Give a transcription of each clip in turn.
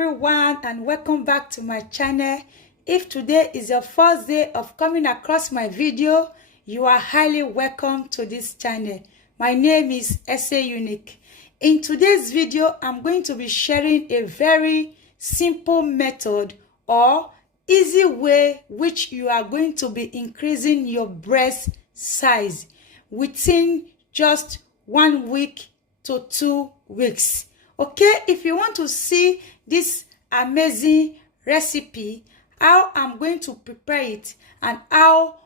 everyone, and welcome back to my channel. If today is your first day of coming across my video, you are highly welcome to this channel. My name is Essay Unique. In today's video, I'm going to be sharing a very simple method or easy way which you are going to be increasing your breast size within just 1 week to 2 weeks. Okay, if you want to see this amazing recipe, how I'm going to prepare it and how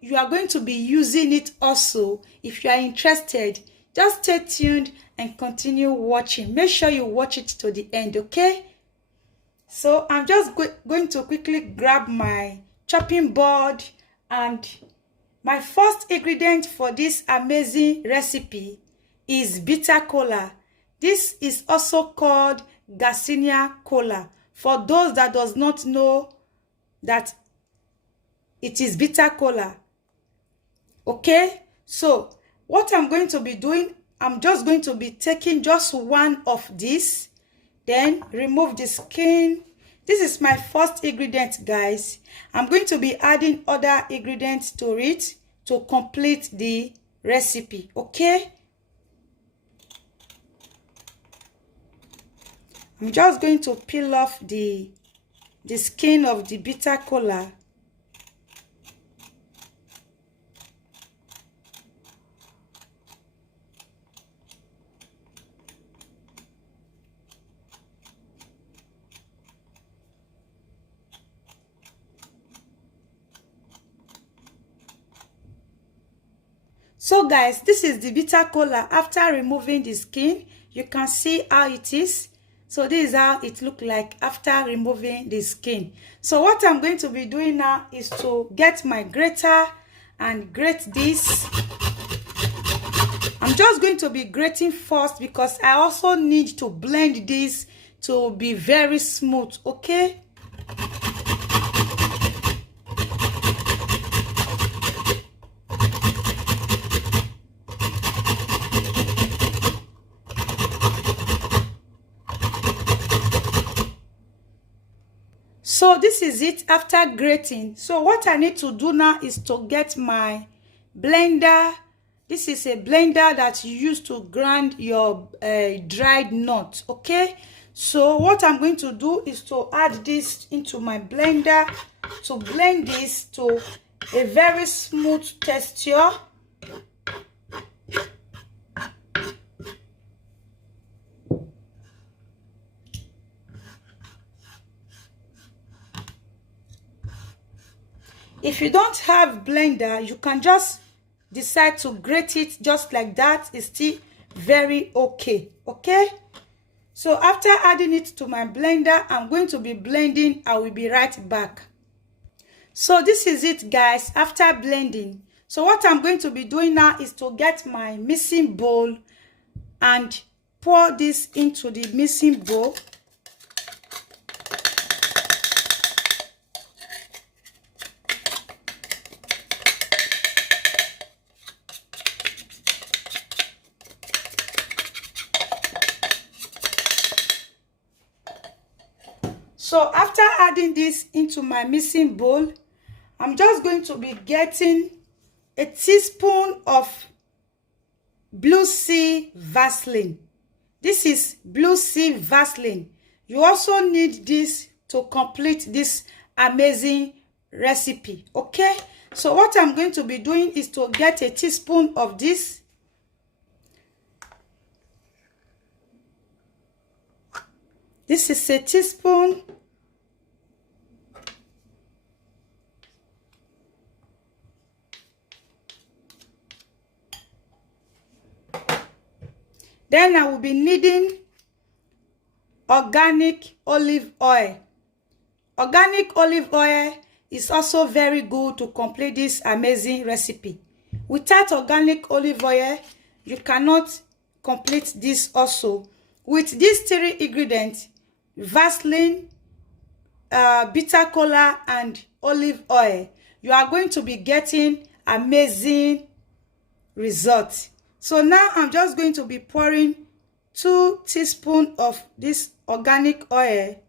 you are going to be using it also, if you are interested, just stay tuned and continue watching. Make sure you watch it to the end, okay? So I'm just going to quickly grab my chopping board, and my first ingredient for this amazing recipe is bitter kola. This is also called Garcinia kola. For those that does not know that it is bitter kola. Okay, so what I'm going to be doing, I'm just going to be taking just one of this, then remove the skin. This is my first ingredient, guys. I'm going to be adding other ingredients to it to complete the recipe, okay? I'm just going to peel off the skin of the bitter kola. So guys, this is the bitter kola. After removing the skin, you can see how it is. So this is how it looks like after removing the skin. So what I'm going to be doing now is to get my grater and grate this. I'm just going to be grating first because I also need to blend this to be very smooth, okay? So this is it after grating. So what I need to do now is to get my blender. This is a blender that you use to grind your dried nuts, okay? So what I'm going to do is to add this into my blender to blend this to a very smooth texture. If you don't have blender, you can just decide to grate it just like that. It's still very okay, okay? So after adding it to my blender, I'm going to be blending. I will be right back. So this is it, guys, after blending. So what I'm going to be doing now is to get my mixing bowl and pour this into the mixing bowl. So after adding this into my mixing bowl, I'm just going to be getting a teaspoon of Blue Sea Vaseline. This is Blue Sea Vaseline. You also need this to complete this amazing recipe, okay? So what I'm going to be doing is to get a teaspoon of this. This is a teaspoon. Then I will be needing organic olive oil. Organic olive oil is also very good to complete this amazing recipe. Without organic olive oil, you cannot complete this also. With these 3 ingredients, Vaseline, bitter kola, and olive oil, you are going to be getting amazing results. So now I'm just going to be pouring 2 teaspoons of this organic oil.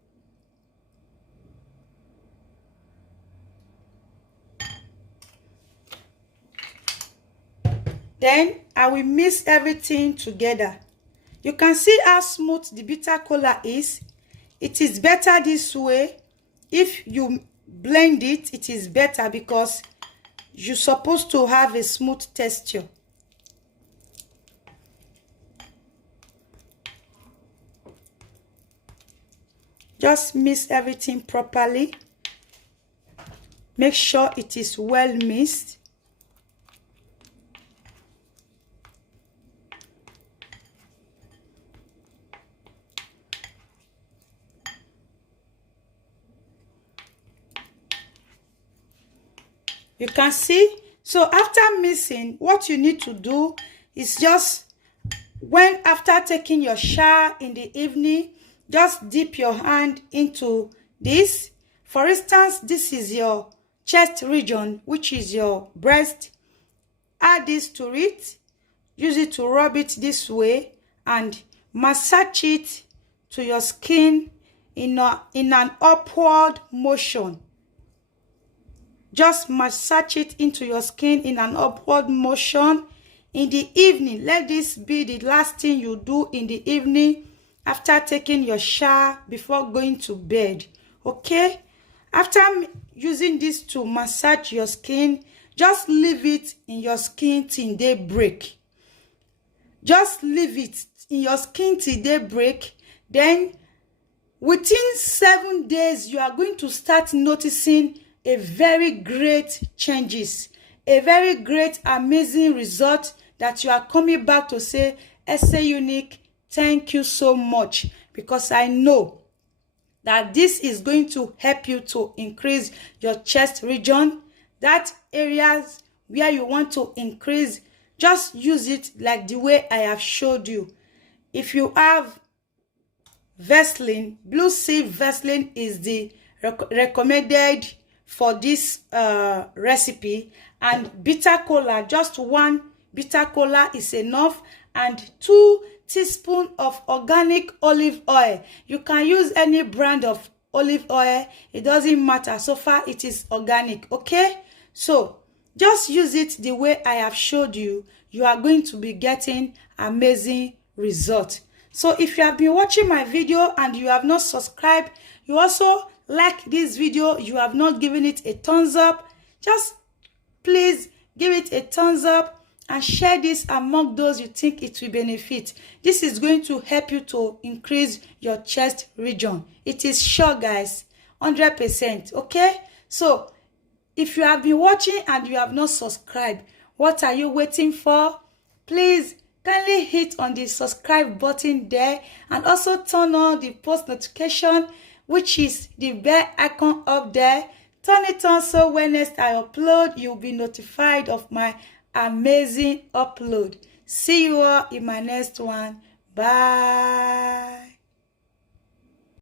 Then I will mix everything together. You can see how smooth the bitter cola is. It is better this way. If you blend it, it is better because you're supposed to have a smooth texture. Just mix everything properly. Make sure it is well mixed. You can see. So after mixing, what you need to do is just after taking your shower in the evening, just dip your hand into this. For instance, this is your chest region, which is your breast. Add this to it. Use it to rub it this way and massage it to your skin in an upward motion. Just massage it into your skin in an upward motion. In the evening, let this be the last thing you do in the evening after taking your shower before going to bed. Okay? After using this to massage your skin, just leave it in your skin till daybreak. Just leave it in your skin till daybreak. Then within 7 days, you are going to start noticing a very great changes, a very great amazing result that you are coming back to say, SA Unique, thank you so much, because I know that this is going to help you to increase your chest region. That areas where you want to increase, just use it like the way I have showed you. If you have Vaseline, Blue Sea Vaseline is the recommended for this recipe, and bitter cola, just 1 bitter cola is enough, and 2 teaspoons of organic olive oil. You can use any brand of olive oil, it doesn't matter, so far it is organic. Okay, so just use it the way I have showed you. You are going to be getting amazing results. So if you have been watching my video and you have not subscribed, you also like this video, you have not given it a thumbs up, just please give it a thumbs up and share this among those you think it will benefit. This is going to help you to increase your chest region. It is sure, guys, 100%. Okay, so if you have been watching and you have not subscribed, what are you waiting for? Please kindly hit on the subscribe button there, and also turn on the post notification, which is the bell icon up there. Turn it on so when next I upload, you'll be notified of my amazing upload. See you all in my next one. Bye.